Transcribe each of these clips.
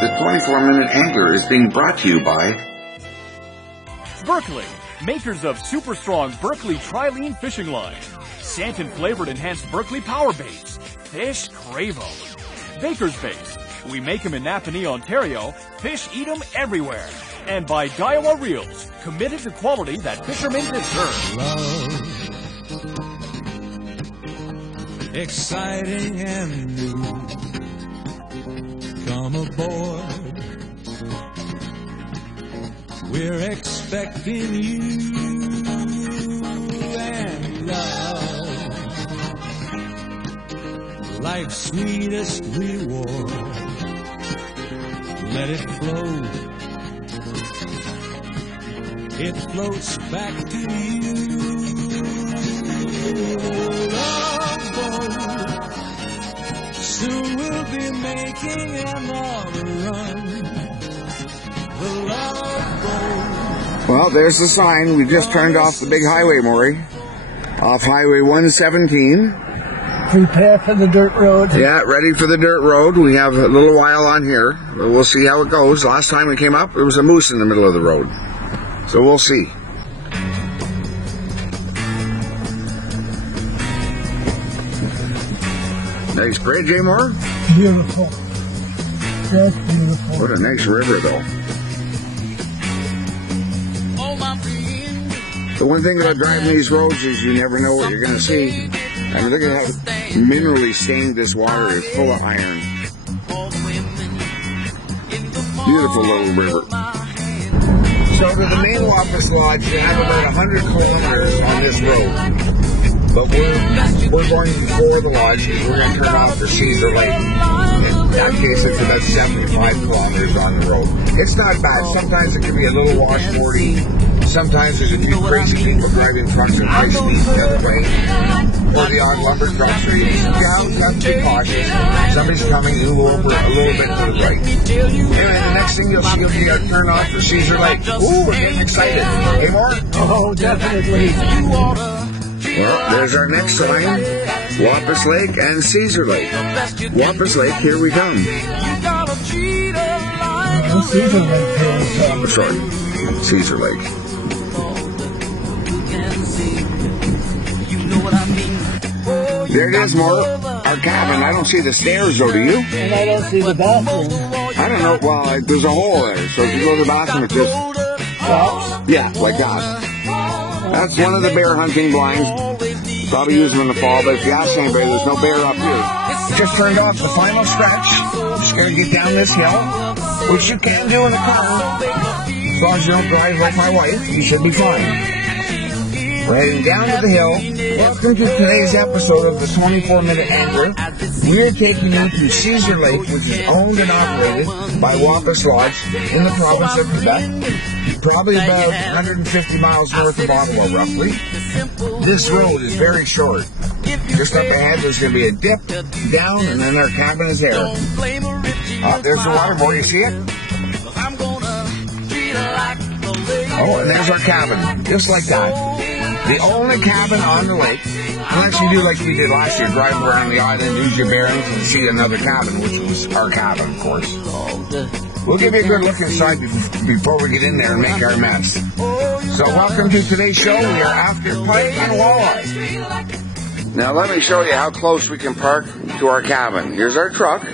The 24-Minute Angler is being brought to you by Berkley, makers of super strong Berkley Trilene fishing line. Santon flavored enhanced Berkley power baits. Fish crave 'em. Baker's Bait. We make 'em in Napanee, Ontario. Fish eat 'em everywhere. And by Daiwa Reels, committed to quality that fishermen deserve. Love, exciting and new. Come aboard, we're expecting you. And love, life's sweetest reward. Let it flow, it floats back to you. Love boat, soon we'll be making another run. The Love Boat. Well, there's the sign. We just turned off the big highway, Maury. Off Highway 117. Prepare for the dirt road. Yeah, ready for the dirt road. We have a little while on here. We'll see how it goes. Last time we came up, there was a moose in the middle of the road. So we'll see. Nice bridge, eh, Moore? Beautiful. That's beautiful. What a nice river, though. The one thing about driving these roads is you never know what you're going to see. I mean, look at how minerally stained this water is, full of iron. Beautiful little river. So to the main Wapus Lodge, you have about 100 kilometers on this road. But we're going before the lodge because we're going to turn off for Ceizur Lake. In that case, it's about 75 kilometers on the road. It's not bad. Sometimes it can be a little washboardy. Sometimes there's a few crazy people driving trucks at high speed the other way. Or the odd lumber trucks. So you have to be cautious. Somebody's coming over a little bit to the right. Anyway, the next thing you'll see will be a turn off for Ceizur Lake. Ooh, we're getting excited. Hey, Mark? Oh, definitely. Well, there's our next sign. Wapus Lake and Ceizur Lake. Wapus Lake, here we come. Ceizur Lake here. Sorry, Ceizur Lake. There it is, Mark. Our cabin. I don't see the stairs, though, do you? And I don't see the bathroom. I don't know. Well, there's a hole there. So if you go to the bathroom, it just... Yeah, like that. That's one of the bear hunting blinds. Probably use them in the fall, but if you ask anybody, there's no bear up here. Just turned off the final stretch. Just going to get down this hill, which you can do in a car. As long as you don't drive like my wife, you should be fine. We're heading down to the hill. Welcome to today's episode of the 24-Minute Angler. We're taking you to Ceizur Lake, which is owned and operated by Wapus Lodge in the province of Quebec. Probably about 150 miles north of Ottawa, roughly. This road is very short. Just up ahead, there's going to be a dip down, and then our cabin is there. There's the water boy. You see it? Oh, and there's our cabin. Just like that. The only cabin on the lake. Unless you do like we did last year, drive around the island, use your bearings, and see another cabin, which was our cabin, of course. We'll give you a good look inside before we get in there and make our mess. So welcome to today's show. We are after pike and walleye. Now let me show you how close we can park to our cabin. Here's our truck.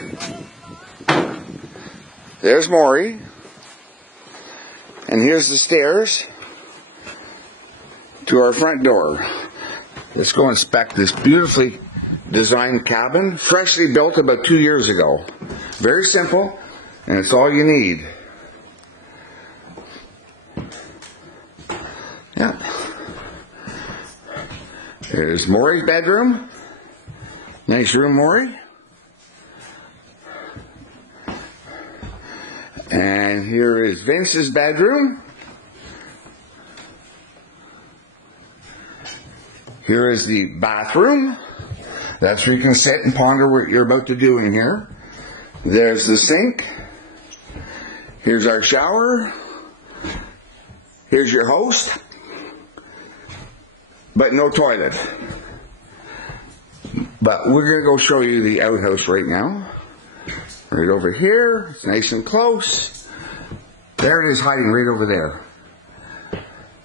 There's Maury. And here's the stairs to our front door. Let's go inspect this beautifully designed cabin, freshly built about 2 years ago. Very simple. And it's all you need. Yeah. There's Maury's bedroom. Nice room, Maury. And here is Vince's bedroom. Here is the bathroom. That's where you can sit and ponder what you're about to do in here. There's the sink. Here's our shower. Here's your host. But no toilet. But we're going to go show you the outhouse right now. Right over here. It's nice and close. There it is, hiding right over there.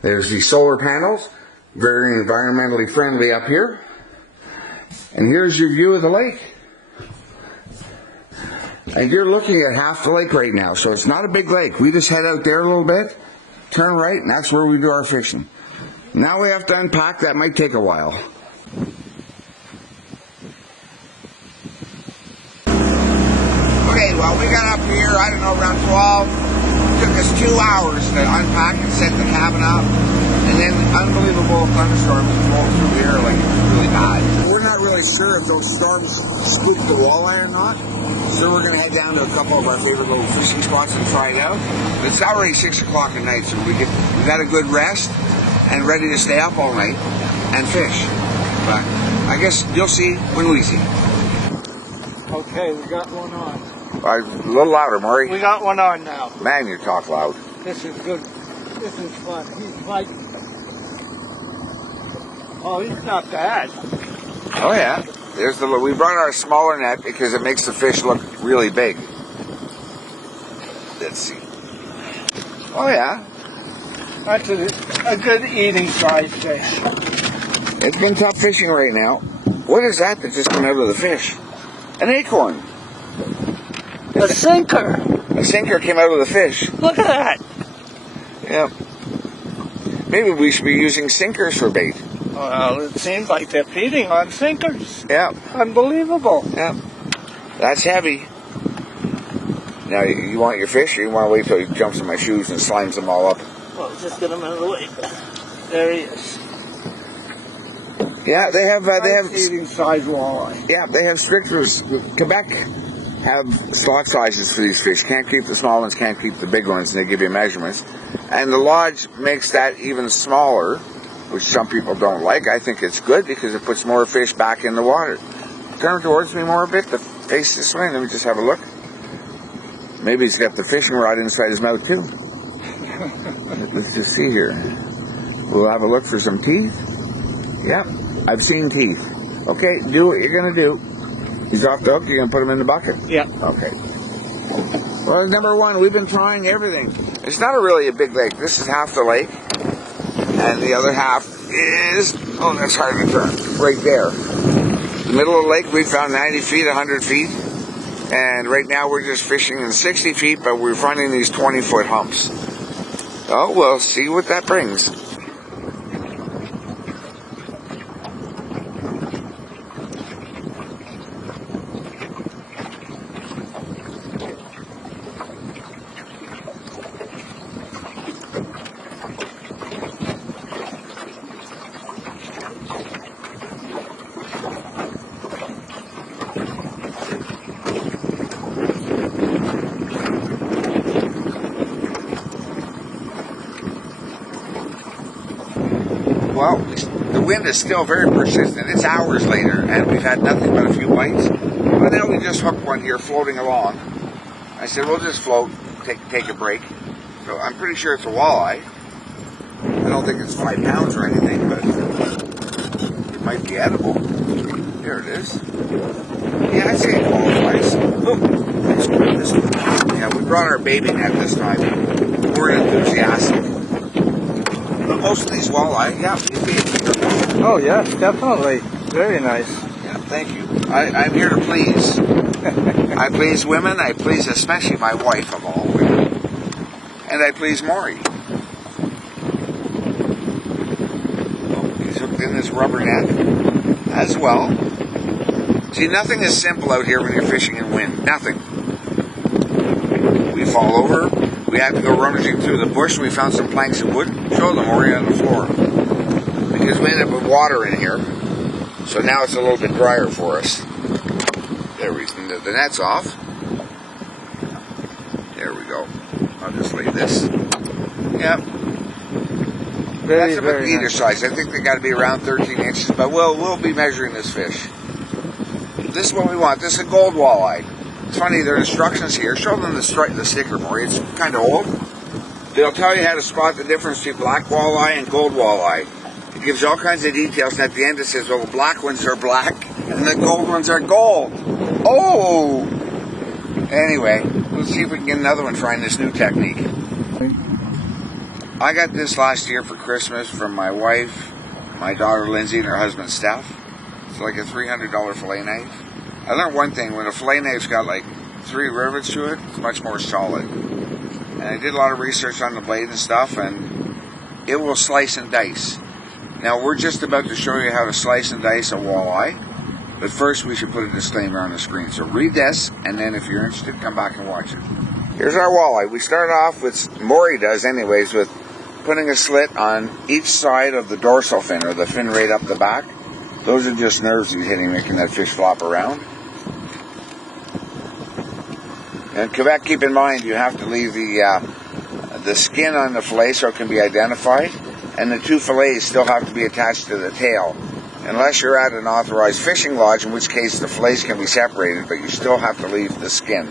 There's the solar panels. Very environmentally friendly up here. And here's your view of the lake. And you're looking at half the lake right now, so it's not a big lake. We just head out there a little bit, turn right, and that's where we do our fishing. Now we have to unpack. That might take a while. Okay, well, we got up here, I don't know, around 12. It took us 2 hours to unpack and set the cabin up. And then unbelievable thunderstorms rolled through the air like it was really bad. We're not really sure if those storms spooked the walleye or not. So we're going to head down to a couple of our favorite little fishing spots and try it out. But it's already 6 o'clock at night, so we got a good rest and ready to stay up all night and fish. But I guess you'll see when we see. Okay, we got one on. A little louder, Murray. We got one on now. Man, you talk loud. This is good. This is fun. He's fighting. Oh, he's not bad. Oh yeah. We brought our smaller net because it makes the fish look really big. Let's see. Oh yeah. That's a good eating size fish. It's been tough fishing right now. What is that just came out of the fish? An acorn. A sinker. A sinker came out of the fish. Look at that. Yeah. Maybe we should be using sinkers for bait. Well, it seems like they're feeding on sinkers. Yeah. Unbelievable. Yeah. That's heavy. Now, you want your fish, or you want to wait till he jumps in my shoes and slimes them all up? Well, just get him out of the way. There he is. Yeah, they have eating size walleye. Yeah, they have strict rules. Quebec have slot sizes for these fish. Can't keep the small ones, can't keep the big ones, and they give you measurements. And the lodge makes that even smaller, which some people don't like. I think it's good because it puts more fish back in the water. Turn towards me more a bit, but face this way. Let me just have a look. Maybe he's got the fishing rod inside his mouth too. Let's just see here. We'll have a look for some teeth. Yep, I've seen teeth. Okay, do what you're going to do. He's off the hook, you're going to put him in the bucket? Yeah. Okay. Well, number one, we've been trying everything. It's not really a big lake. This is half the lake. And the other half is, oh, that's hard to turn, right there. The middle of the lake, we found 90 feet, 100 feet. And right now we're just fishing in 60 feet, but we're finding these 20-foot humps. Oh, we'll see what that brings. Well, the wind is still very persistent. It's hours later, and we've had nothing but a few bites. But then we just hooked one here floating along. I said, we'll just float, take a break. So I'm pretty sure it's a walleye. I don't think it's 5 pounds or anything, but it might be edible. There it is. Yeah, I'd say it qualifies. Oh, let's grab this one. Yeah, we brought our baby net this time. We're enthusiastic. Most of these walleye, yeah, Oh, yes, definitely. Very nice. yeah, thank you. I'm here to please. I please women. I please especially my wife of all women. And I please Maury. Oh, he's hooked in this rubber net as well. See, nothing is simple out here when you're fishing in wind. Nothing. We fall over. We had to go rummaging through the bush. We found some planks of wood. Show them already on the floor. Because we ended up with water in here. So now it's a little bit drier for us. There we go. The net's off. There we go. I'll just leave this. Yep. That's about either size. I think they got to be around 13 inches. But we'll be measuring this fish. This is what we want. This is a gold walleye. It's funny, there are instructions here. Show them the sticker, Maury. It's kind of old. They'll tell you how to spot the difference between black walleye and gold walleye. It gives you all kinds of details, and at the end it says, well, the black ones are black, and the gold ones are gold. Oh! Anyway, let's see if we can get another one trying this new technique. I got this last year for Christmas from my wife, my daughter Lindsay, and her husband Steph. It's like a $300 fillet knife. I learned one thing, when a fillet knife's got like 3 rivets to it, it's much more solid. And I did a lot of research on the blade and stuff, and it will slice and dice. Now we're just about to show you how to slice and dice a walleye, but first we should put a disclaimer on the screen. So read this, and then if you're interested, come back and watch it. Here's our walleye. We start off with, Maury does anyways, with putting a slit on each side of the dorsal fin, or the fin right up the back. Those are just nerves he's hitting, making that fish flop around. And Quebec, keep in mind, you have to leave the skin on the fillet so it can be identified, and the 2 fillets still have to be attached to the tail. Unless you're at an authorized fishing lodge, in which case the fillets can be separated, but you still have to leave the skin.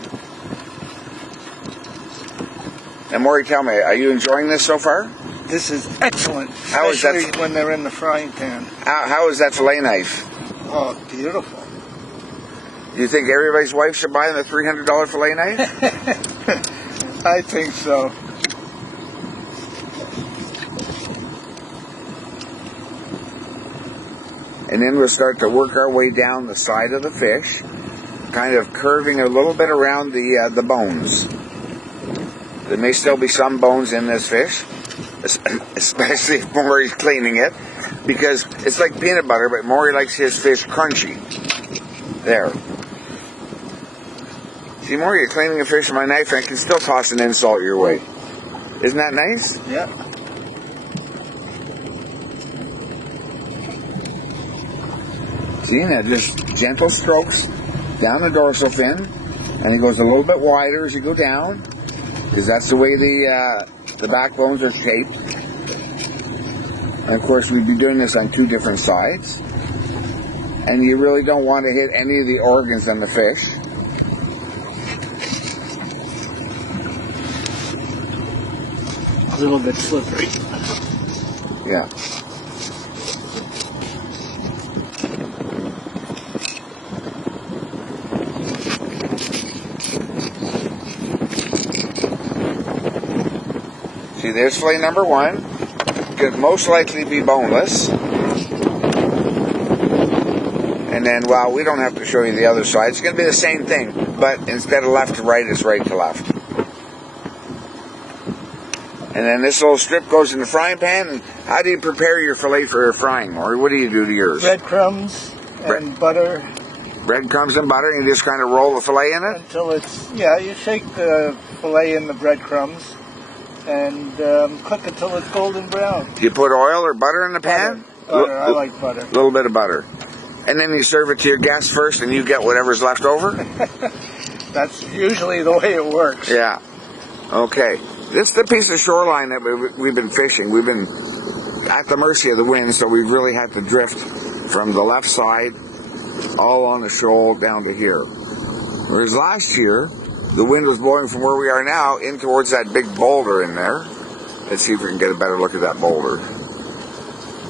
And Maury, tell me, are you enjoying this so far? This is excellent, How is that- especially when they're in the frying pan. How is that fillet knife? Oh, beautiful. Do you think everybody's wife should buy the $300 fillet knife? I think so. And then we'll start to work our way down the side of the fish, kind of curving a little bit around the bones. There may still be some bones in this fish, especially if Maury's cleaning it, because it's like peanut butter, but Maury likes his fish crunchy. There. See, Maury, you're cleaning a fish with my knife, and I can still toss an insult your way. Isn't that nice? Yeah. See, now just gentle strokes down the dorsal fin, and it goes a little bit wider as you go down, because that's the way the backbones are shaped. And of course, we'd be doing this on 2 different sides, and you really don't want to hit any of the organs on the fish. A little bit slippery. Yeah. See, there's fillet number 1. Could most likely be boneless. And then, well, we don't have to show you the other side. It's going to be the same thing, but instead of left to right, it's right to left. And then this little strip goes in the frying pan. And how do you prepare your fillet for frying, Maury? What do you do to yours? Breadcrumbs and butter. Breadcrumbs and butter, and you just kind of roll the fillet in it? Until it's, yeah, you shake the fillet in the breadcrumbs and cook until it's golden brown. Do you put oil or butter in the pan? Butter. I like butter. A little bit of butter. And then you serve it to your guests first, and you get whatever's left over? That's usually the way it works. Yeah. Okay. This is the piece of shoreline that we've been fishing. We've been at the mercy of the wind, so we've really had to drift from the left side all on the shoal down to here. Whereas last year, the wind was blowing from where we are now in towards that big boulder in there. Let's see if we can get a better look at that boulder.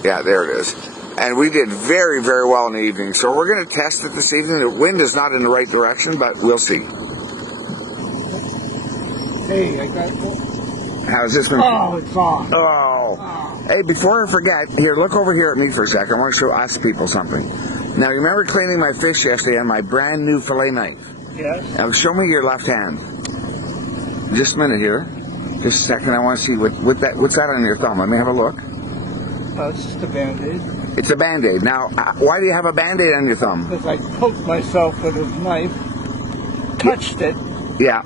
Yeah, there it is. And we did very, very well in the evening. So we're going to test it this evening. The wind is not in the right direction, but we'll see. Hey, I got it. How's this been? Oh, it's off. Oh. Hey, before I forget, here, look over here at me for a second. I want to ask people something. Now, you remember cleaning my fish yesterday on my brand new fillet knife? Yes. Now, show me your left hand. Just a minute here. Just a second. I want to see what's that on your thumb. Let me have a look. It's just a Band-Aid. It's a Band-Aid. Now, why do you have a Band-Aid on your thumb? Because I poked myself with a knife, touched it, Yeah.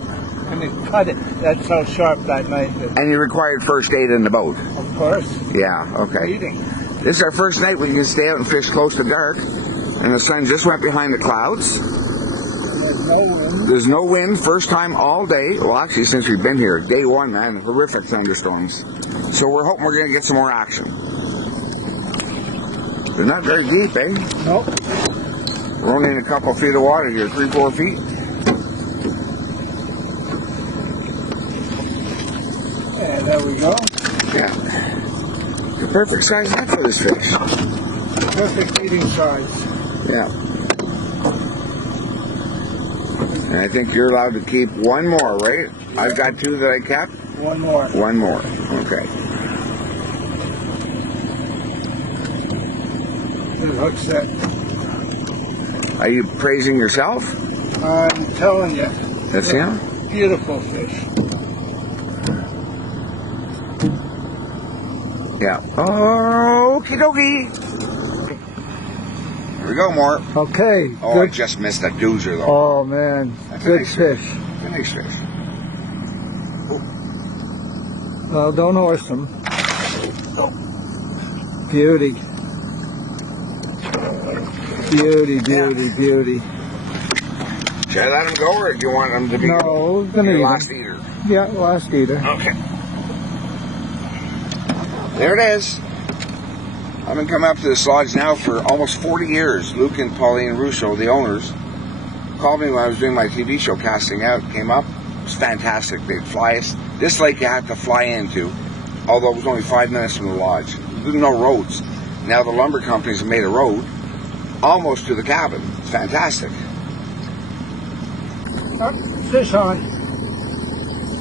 and it cut it. That's how sharp that knife is. And you required first aid in the boat? Of course. Yeah, okay. Eating. This is our first night we can stay out and fish close to dark. And the sun just went behind the clouds. There's no wind. There's no wind, first time all day. Well, actually, since we've been here, day 1, man, horrific thunderstorms. So we're hoping we're going to get some more action. They're not very deep, eh? Nope. We're only in a couple feet of water here, 3-4 feet. Yeah, there we go. Yeah. The perfect size net for this fish. Perfect eating size. Yeah. And I think you're allowed to keep one more, right? I've got 2 that I kept. One more. One more. Okay. Good hook set. Are you praising yourself? I'm telling you. That's him? Beautiful fish. Yeah. Okie dokie. Here we go, more. Okay. Oh, good. I just missed a doozer, though. Oh, man. That's a Good nice fish. It's a nice fish. Well, don't horse them. Beauty. Beauty, beauty, beauty. Should I let him go, or do you want him to be No, we're gonna your eat last him. eater? Yeah, last eater. Okay. There it is. I've been coming up to this lodge now for almost 40 years. Luke and Pauline Russo, the owners, called me when I was doing my TV show, Casting Out. Came up. It was fantastic. They'd fly us. This lake you had to fly into, although it was only 5 minutes from the lodge. There's no roads. Now the lumber companies have made a road almost to the cabin. It's fantastic. Fish on.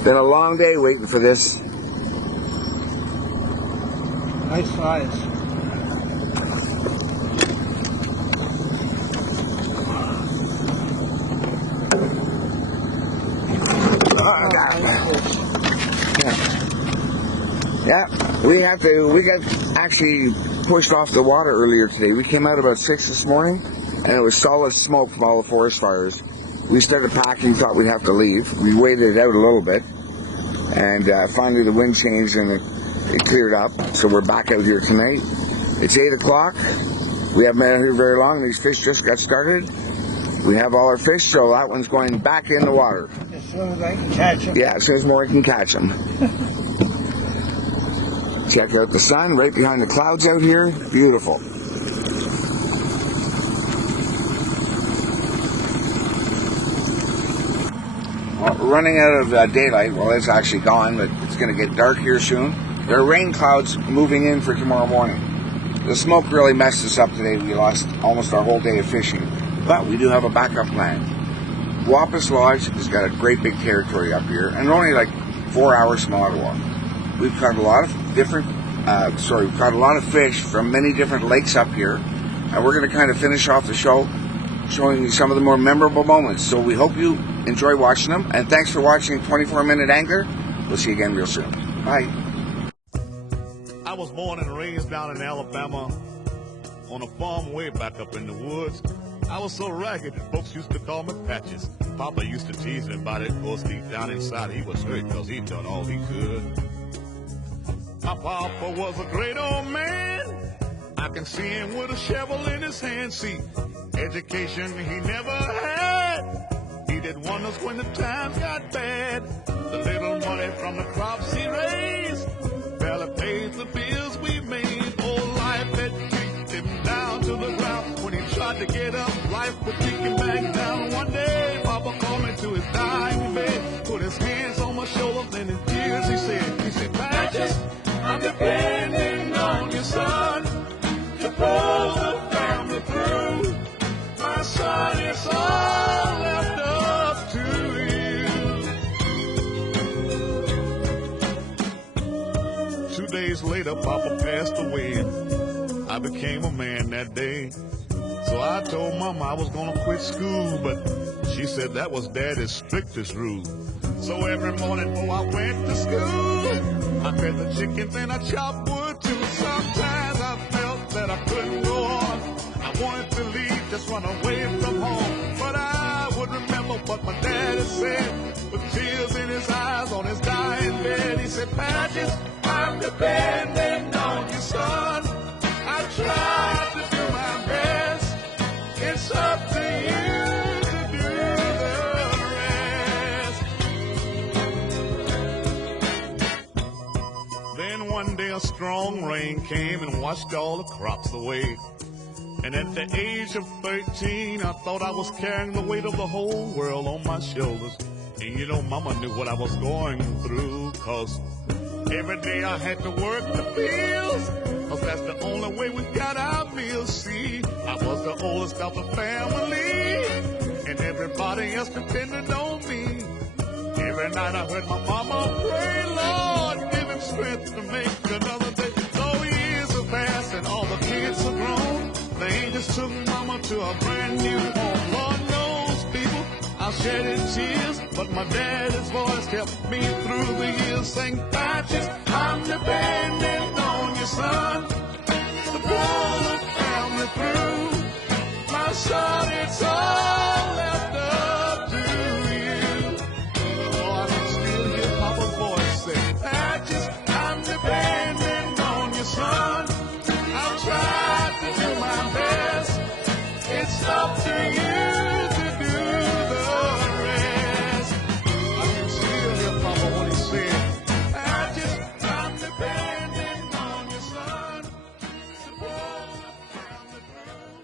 Been a long day waiting for this. Nice size. Yeah, we got actually pushed off the water earlier today. We came out about 6 this morning, and it was solid smoke from all the forest fires. We started packing, thought we'd have to leave. We waited it out a little bit, and finally the wind changed and it cleared up. So we're back out here tonight. It's 8 o'clock. We haven't been out here very long. These fish just got started. We have all our fish, so that one's going back in the water. As soon as I can catch him. Yeah, as soon as more can catch them. Check out the sun right behind the clouds out here. Beautiful. Well, we're running out of daylight. Well, it's actually gone, but it's going to get dark here soon. There are rain clouds moving in for tomorrow morning. The smoke really messed us up today. We lost almost our whole day of fishing. But we do have a backup plan. Wapus Lodge has got a great big territory up here, and only like 4 hours from Ottawa. We've caught a lot of different, we've caught a lot of fish from many different lakes up here, and we're going to kind of finish off the show showing you some of the more memorable moments. So we hope you enjoy watching them, and thanks for watching 24-Minute Angler. We'll see you again real soon. Bye. I was born and raised down in Alabama on a farm way back up in the woods. I was so ragged that folks used to call me Patches. Papa used to tease me about it. Of course, deep down inside, he was hurt because he'd done all he could. My papa was a great old man. I can see him with a shovel in his hand. See, education he never had. He did wonders when the times got bad. The little money from the crops he raised barely paid the bills we made. Oh, life had kicked him down to the ground. When he tried to get up, life would kick him back down. One day, Papa called me to his dying bed, put his hands on my shoulders, and in tears he said, Patches, I'm depending on your son to pull the family through. My son, it's all left up to you. 2 days later, Papa passed away, and I became a man that day. So I told Mama I was gonna quit school, but she said that was Daddy's strictest rule. So every morning before I went to school, I fed the chickens and I chopped wood too. Sometimes I felt that I couldn't go on. I wanted to leave, just run away from home. But I would remember what my daddy said, with tears in his eyes on his dying bed. He said, Patches, I'm depending on you, son. I tried to do my best. It's up to you to do the rest. Then one day a strong rain came and washed all the crops away. And at the age of 13, I thought I was carrying the weight of the whole world on my shoulders. And you know, Mama knew what I was going through, 'cause every day I had to work the fields, 'cause that's the only way we got our meals. See, I was the oldest of the family, and everybody else depended on me. Every night I heard my mama pray, Lord, give him strength to make another day. So years have passed and all the kids are grown. The angels took mama to a brand new home. Lord knows, people, I shedded tears, but my daddy's voice kept me through the years. Saying, Patches, I'm depending on your son to pull the family through. My son, it's all left up to you. Oh, I can still hear Papa's voice say, Patches, I'm depending on your son. I've tried to do my best. It's up to you to do the rest. I can still hear Papa when he said, Patches, I'm depending on your son to pull the family through.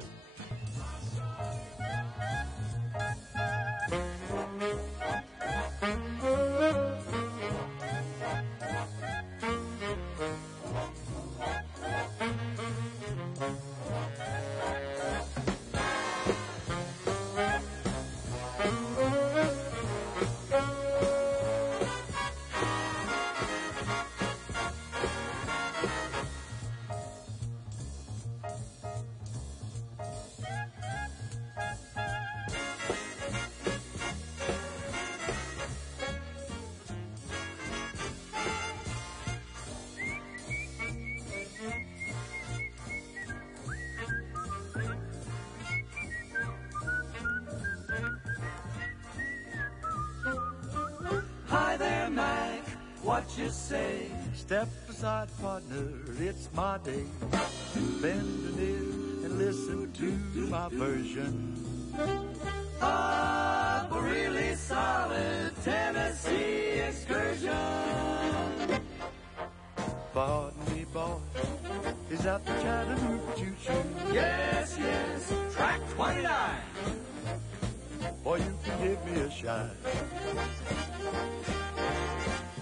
Hi there, Mac, what you say? Step aside, partner, it's my day. Bend an ear and listen to my version of a really solid Tennessee excursion. Pardon me, boy, is that the Chattanooga choo-choo? Yes, yes, track 29. Boy, you can give me a shine.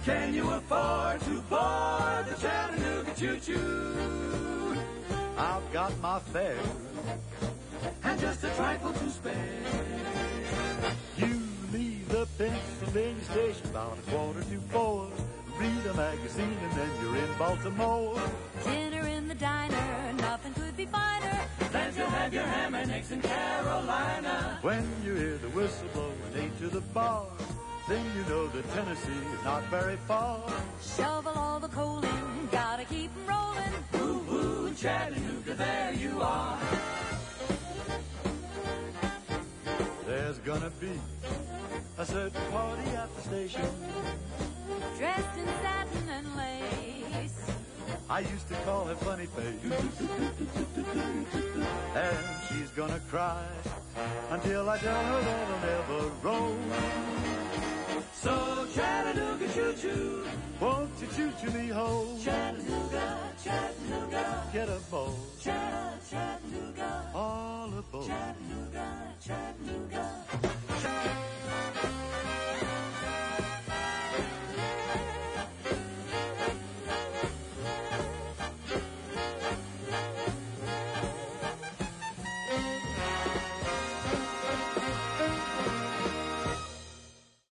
Can you afford to board the Chattanooga choo-choo? I've got my fare and just a trifle to spare. You leave the Pennsylvania station about 3:45. Read a magazine and then you're in Baltimore. Dinner in the diner, nothing could be finer Then to have your ham and eggs in Carolina. When you hear the whistle blow and 8 to the bar, then you know that Tennessee is not very far. Shovel all the coal in, gotta keep 'em rolling. Woo-woo, Chattanooga, there you are. There's gonna be a certain party at the station, Dressed in satin and lace. I used to call her Funny Face. And she's gonna cry until I tell her that I'll never roll. So Chattanooga choo-choo, won't you choo-choo me home? Chattanooga, Chattanooga, get a bowl. Chattanooga.